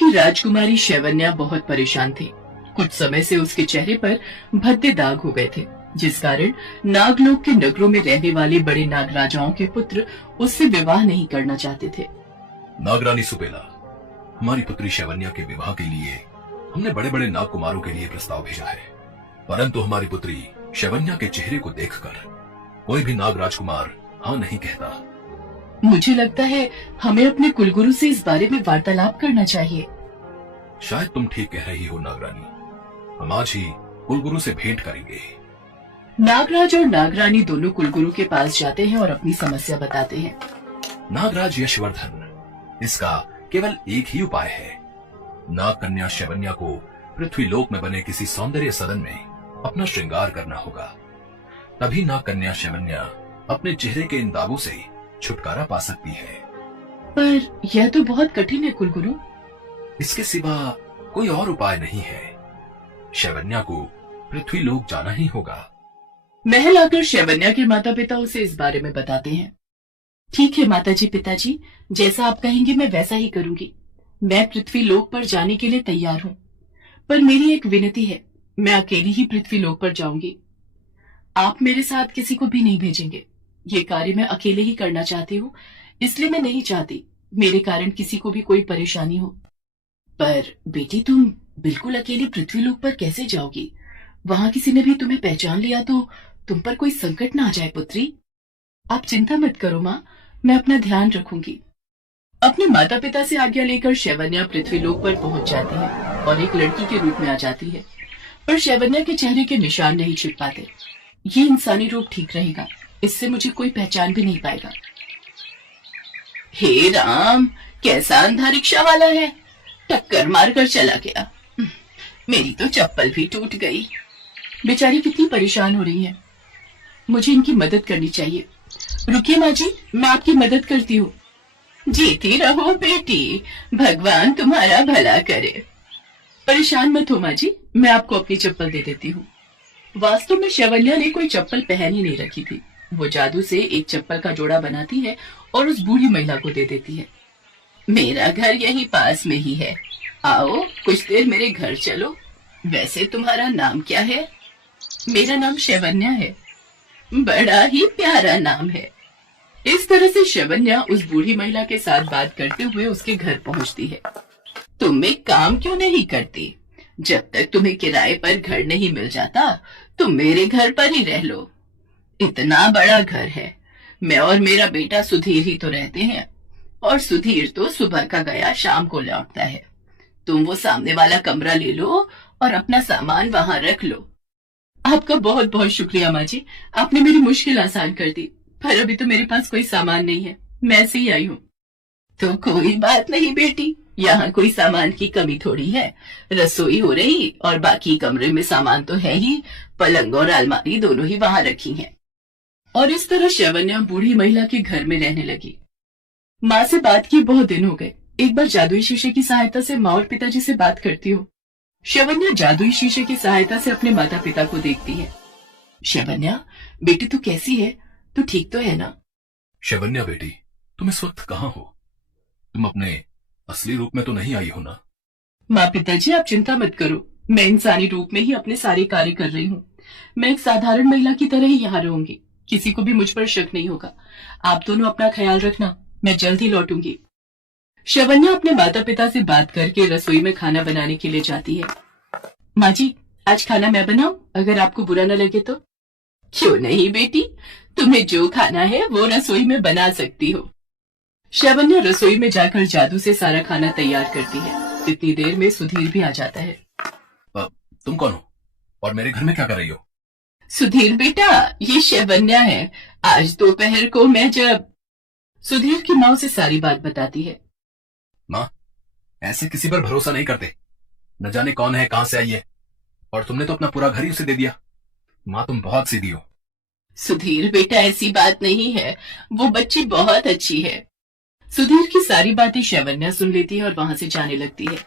की राजकुमारी शैवन्या बहुत परेशान थी। कुछ समय से उसके चेहरे पर भद्दे दाग हो गए थे, जिस कारण नागलोक के नगरों में रहने वाले बड़े नागराजाओं के पुत्र उससे विवाह नहीं करना चाहते थे। नागरानी सुपेला, हमारी पुत्री शैवन्या के विवाह के लिए हमने बड़े बड़े नागकुमारों के लिए प्रस्ताव भेजा है, परंतु हमारी पुत्री शैवन्या के चेहरे को देखकर कोई भी नाग राजकुमार हाँ नहीं कहता। मुझे लगता है हमें अपने कुलगुरु से इस बारे में वार्तालाप करना चाहिए। शायद तुम ठीक कह रही हो नागरानी, हम आज ही कुलगुरु से भेंट करेंगे। नागराज और नागरानी दोनों कुलगुरु के पास जाते हैं और अपनी समस्या बताते हैं। नागराज यशवर्धन, इसका केवल एक ही उपाय है। नाग कन्या शैवन्या को पृथ्वी लोक में बने किसी सौंदर्य सदन में अपना श्रृंगार करना होगा, तभी नाग कन्या शैवन्या अपने चेहरे के इन दागों से छुटकारा पा सकती है। पर यह तो बहुत कठिन है कुलगुरु। इसके सिवा कोई और उपाय नहीं है। शैवन्या को पृथ्वी लोक जाना ही होगा। महल आकर शैवन्या के माता पिता उसे इस बारे में बताते हैं। ठीक है माताजी पिताजी, जैसा आप कहेंगे मैं वैसा ही करूंगी। मैं पृथ्वी लोक पर जाने के लिए तैयार हूँ, पर मेरी एक विनती है, मैं अकेली ही पृथ्वी लोक पर जाऊंगी। आप मेरे साथ किसी को भी नहीं भेजेंगे। ये कार्य मैं अकेले ही करना चाहती हूँ, इसलिए मैं नहीं चाहती मेरे कारण किसी को भी कोई परेशानी हो। पर बेटी, तुम बिल्कुल अकेली पृथ्वी लोक पर कैसे जाओगी? वहां किसी ने भी तुम्हें पहचान लिया तो तुम पर कोई संकट ना आ जाए पुत्री। आप चिंता मत करो माँ, मैं अपना ध्यान रखूंगी। अपने माता पिता से आज्ञा लेकर शैवन्या पृथ्वी लोक पर पहुंच जाती है और एक लड़की के रूप में आ जाती है, पर शैवन्या के चेहरे के निशान नहीं छिप पाते। ये इंसानी रूप ठीक रहेगा, इससे मुझे कोई पहचान भी नहीं पाएगा। हे राम, कैसा अंधा रिक्शा वाला है, टक्कर मारकर चला गया। मेरी तो चप्पल भी टूट गई। बेचारी कितनी परेशान हो रही है, मुझे इनकी मदद करनी चाहिए। रुकिए माँ जी, मैं आपकी मदद करती हूँ। जीती रहो बेटी, भगवान तुम्हारा भला करे। परेशान मत हो माँ जी, मैं आपको अपनी चप्पल दे देती हूँ। वास्तव में शैवन्या ने कोई चप्पल पहन ही नहीं रखी थी। वो जादू से एक चप्पल का जोड़ा बनाती है और उस बूढ़ी महिला को दे देती है। मेरा घर यहीं पास में ही है, आओ कुछ देर मेरे घर चलो। वैसे तुम्हारा नाम क्या है? मेरा नाम शैवन्या है। बड़ा ही प्यारा नाम है। इस तरह से शैवन्या उस बूढ़ी महिला के साथ बात करते हुए उसके घर पहुंचती है। तुम एक काम क्यों नहीं करती? जब तक तुम्हें किराए पर घर नहीं मिल जाता, तुम मेरे घर पर ही रह लो। इतना बड़ा घर है, मैं और मेरा बेटा सुधीर ही तो रहते हैं, और सुधीर तो सुबह का गया शाम को लौटता है। तुम वो सामने वाला कमरा ले लो और अपना सामान वहां रख लो। आपका बहुत बहुत शुक्रिया माँ जी, आपने मेरी मुश्किल आसान कर दी, पर अभी तो मेरे पास कोई सामान नहीं है, मैं ऐसे ही आई हूँ। तो कोई बात नहीं बेटी, यहाँ कोई सामान की कमी थोड़ी है। रसोई हो रही और बाकी कमरे में सामान तो है ही, पलंग और अलमारी दोनों ही वहां रखी हैं। और इस तरह शैवन्या बूढ़ी महिला के घर में रहने लगी। माँ से बात किए बहुत दिन हो गए, एक बार जादुई शीशे की सहायता से माँ और पिताजी से बात करती हूँ। शैवन्या जादुई शीशे की सहायता से अपने माता पिता को देखती है। शैवन्या बेटी, तू कैसी है? तू ठीक तो है ना? शैवन्या बेटी, तुम इस वक्त कहाँ हो? तुम अपने असली रूप में तो नहीं आई हो ना? माँ पिताजी आप चिंता मत करो, मैं इंसानी रूप में ही अपने सारे कार्य कर रही हूँ। मैं एक साधारण महिला की तरह ही यहाँ रहूंगी, किसी को भी मुझ पर शक नहीं होगा। आप दोनों अपना ख्याल रखना, मैं जल्द ही लौटूंगी। शैवन्या अपने माता पिता से बात करके रसोई में खाना बनाने के लिए जाती है। माँ जी, आज खाना मैं बनाऊं, अगर आपको बुरा न लगे तो? क्यों नहीं बेटी, तुम्हें जो खाना है वो रसोई में बना सकती हो। शैवन्या रसोई में जाकर जादू से सारा खाना तैयार करती है। इतनी देर में सुधीर भी आ जाता है। तुम कौन हो और मेरे घर में क्या कर रही हो? सुधीर बेटा, ये शैवन्या है। आज दोपहर को मैं जब... सुधीर की माँ उसे सारी बात बताती है। माँ, ऐसे किसी पर भरोसा नहीं करते, न जाने कौन है, कहां से आई है, और तुमने तो अपना पूरा घर ही उसे दे दिया। माँ, तुम बहुत सीधी हो। सुधीर बेटा, ऐसी बात नहीं है, वो बच्ची बहुत अच्छी है। सुधीर की सारी बातें शैवन्या सुन लेती है और वहां से जाने लगती है।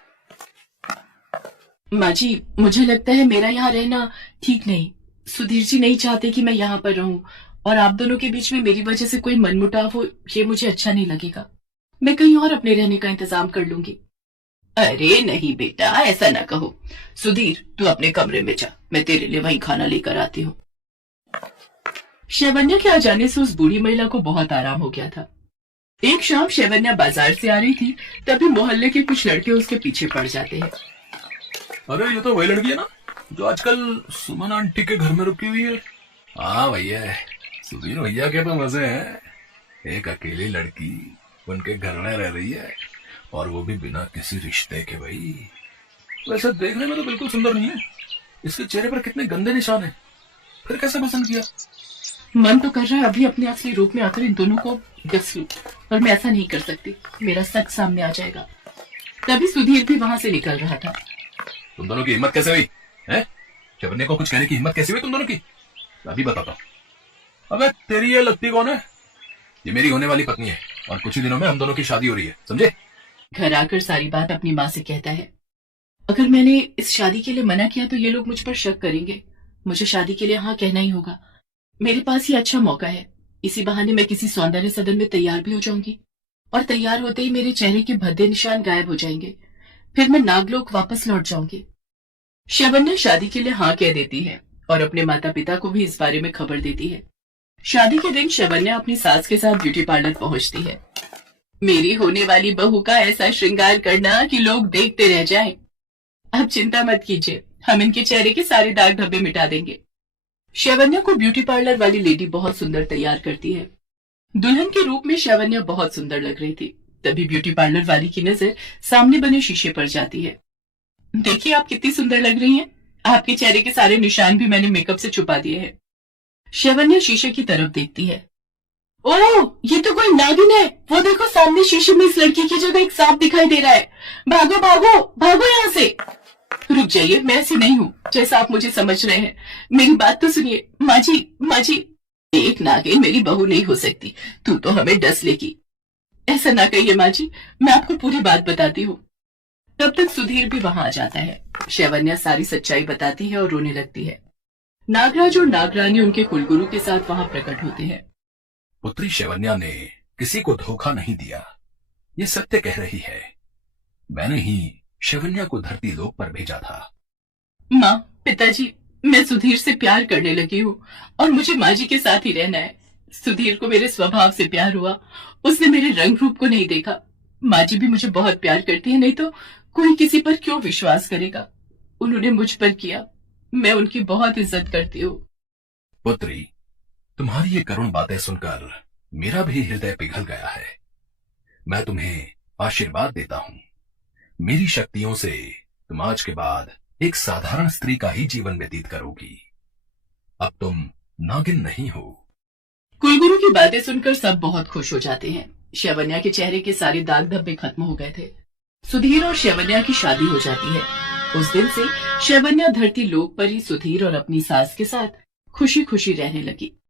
माँ जी, मुझे लगता है मेरा यहाँ रहना ठीक नहीं। सुधीर जी नहीं चाहते कि मैं यहाँ पर रहूं, और आप दोनों के बीच में मेरी वजह से कोई मनमुटाव हो, ये मुझे अच्छा नहीं लगेगा। मैं कहीं और अपने रहने का इंतजाम कर लूंगी। अरे नहीं बेटा, ऐसा ना कहो। सुधीर, तू अपने कमरे में जा, मैं तेरे लिए वहीं खाना लेकर आती हूँ। शैवन्या के आ जाने से उस बूढ़ी महिला को बहुत आराम हो गया था। एक शाम शैवन्या बाजार से आ रही थी, तभी मोहल्ले के कुछ लड़के उसके पीछे पड़ जाते हैं। अरे ये तो वही लड़की है ना जो आजकल सुमन आंटी के घर में रुकी हुई है। हाँ भैया, सुधीर भैया के तो मजे हैं। एक अकेली लड़की उनके घर में रह रही है, और वो भी बिना किसी रिश्ते के। भाई वैसे देखने में तो बिल्कुल सुंदर नहीं है, इसके चेहरे पर कितने गंदे निशान हैं। फिर कैसे पसंद किया? मन तो कर रहा है अभी अपने असली रूप में आकर इन दोनों को डस लूं, पर मैं ऐसा नहीं कर सकती, मेरा सच सामने आ जाएगा। तभी सुधीर भी वहां से निकल रहा था। तुम दोनों की हिम्मत कैसे हुई है? शैवन्या को कुछ कहने की हिम्मत कैसे हुई तुम दोनों की? अभी बताता हूँ। अबे तेरी ये लगती कौन है? ये मेरी होने वाली पत्नी है, और कुछ ही दिनों में हम दोनों की शादी हो रही है, समझे? घर आकर सारी बात अपनी माँ से कहता है। अगर मैंने इस शादी के लिए मना किया तो ये लोग मुझ पर शक करेंगे। मुझे शादी के लिए हाँ कहना ही होगा। मेरे पास ये अच्छा मौका है, इसी बहाने मैं किसी सौंदर्य सदन में तैयार भी हो जाऊंगी, और तैयार होते ही मेरे चेहरे के भद्दे निशान गायब हो जाएंगे। फिर मैं नागलोक वापस लौट जाऊंगी। शैवन्या शादी के लिए हाँ कह देती है और अपने माता पिता को भी इस बारे में खबर देती है। शादी के दिन शैवन्या अपनी सास के साथ ब्यूटी पार्लर पहुंचती है। मेरी होने वाली बहू का ऐसा श्रृंगार करना कि लोग देखते रह जाएं। अब चिंता मत कीजिए, हम इनके चेहरे के सारे दाग धब्बे मिटा देंगे। शैवन्या को ब्यूटी पार्लर वाली लेडी बहुत सुंदर तैयार करती है। दुल्हन के रूप में शैवन्या बहुत सुंदर लग रही थी। तभी ब्यूटी पार्लर वाली की नजर सामने बने शीशे पर जाती है। देखिए आप कितनी सुंदर लग रही हैं। आपके चेहरे के सारे निशान भी मैंने मेकअप से छुपा दिए हैं। शैवन्या शीशे की तरफ देखती है। ओह, ये तो कोई नागिन है। वो देखो सामने शीशे में इस लड़की की जगह एक सांप दिखाई दे रहा है। भागो भागो भागो यहाँ से। रुक जाइए, मैं ऐसी नहीं हूँ जैसा आप मुझे समझ रहे हैं। मेरी बात तो सुनिए। माँ जी, एक नागिन मेरी बहू नहीं हो सकती। तू तो हमें डस लेगी। ऐसा ना कहिए माँ जी, मैं आपको पूरी बात बताती हूँ। तब तक सुधीर भी वहां आ जाता है। शैवन्या सारी सच्चाई बताती है और रोने लगती है। नागराज और नागरानी उनके कुलगुरु के साथ वहां प्रकट होते हैं। पुत्री शैवन्या ने किसी को धोखा नहीं दिया, ये सत्य कह रही है। मैंने ही शैवन्या को धरती लोक पर भेजा था। माँ, पिताजी, मैं सुधीर से प्यार करने लगी हूँ और मुझे माँ जी के साथ ही रहना है। सुधीर को मेरे स्वभाव से प्यार हुआ, उसने मेरे रंग रूप को नहीं देखा। माँ जी भी मुझे बहुत प्यार करती है, नहीं तो कोई किसी पर क्यों विश्वास करेगा। उन्होंने मुझ पर किया, मैं उनकी बहुत इज्जत करती हूँ। पुत्री, तुम्हारी ये करुण बातें सुनकर मेरा भी हृदय पिघल गया है। मैं तुम्हें आशीर्वाद देता हूँ। मेरी शक्तियों से तुम आज के बाद एक साधारण स्त्री का ही जीवन व्यतीत करोगी। अब तुम नागिन नहीं हो। कुलगुरु की बातें सुनकर सब बहुत खुश हो जाते हैं। शैवन्या के चेहरे के सारे दाग धब्बे खत्म हो गए थे। सुधीर और शैवन्या की शादी हो जाती है। उस दिन से शैवन्या धरती लोक पर ही सुधीर और अपनी सास के साथ खुशी खुशी रहने लगी।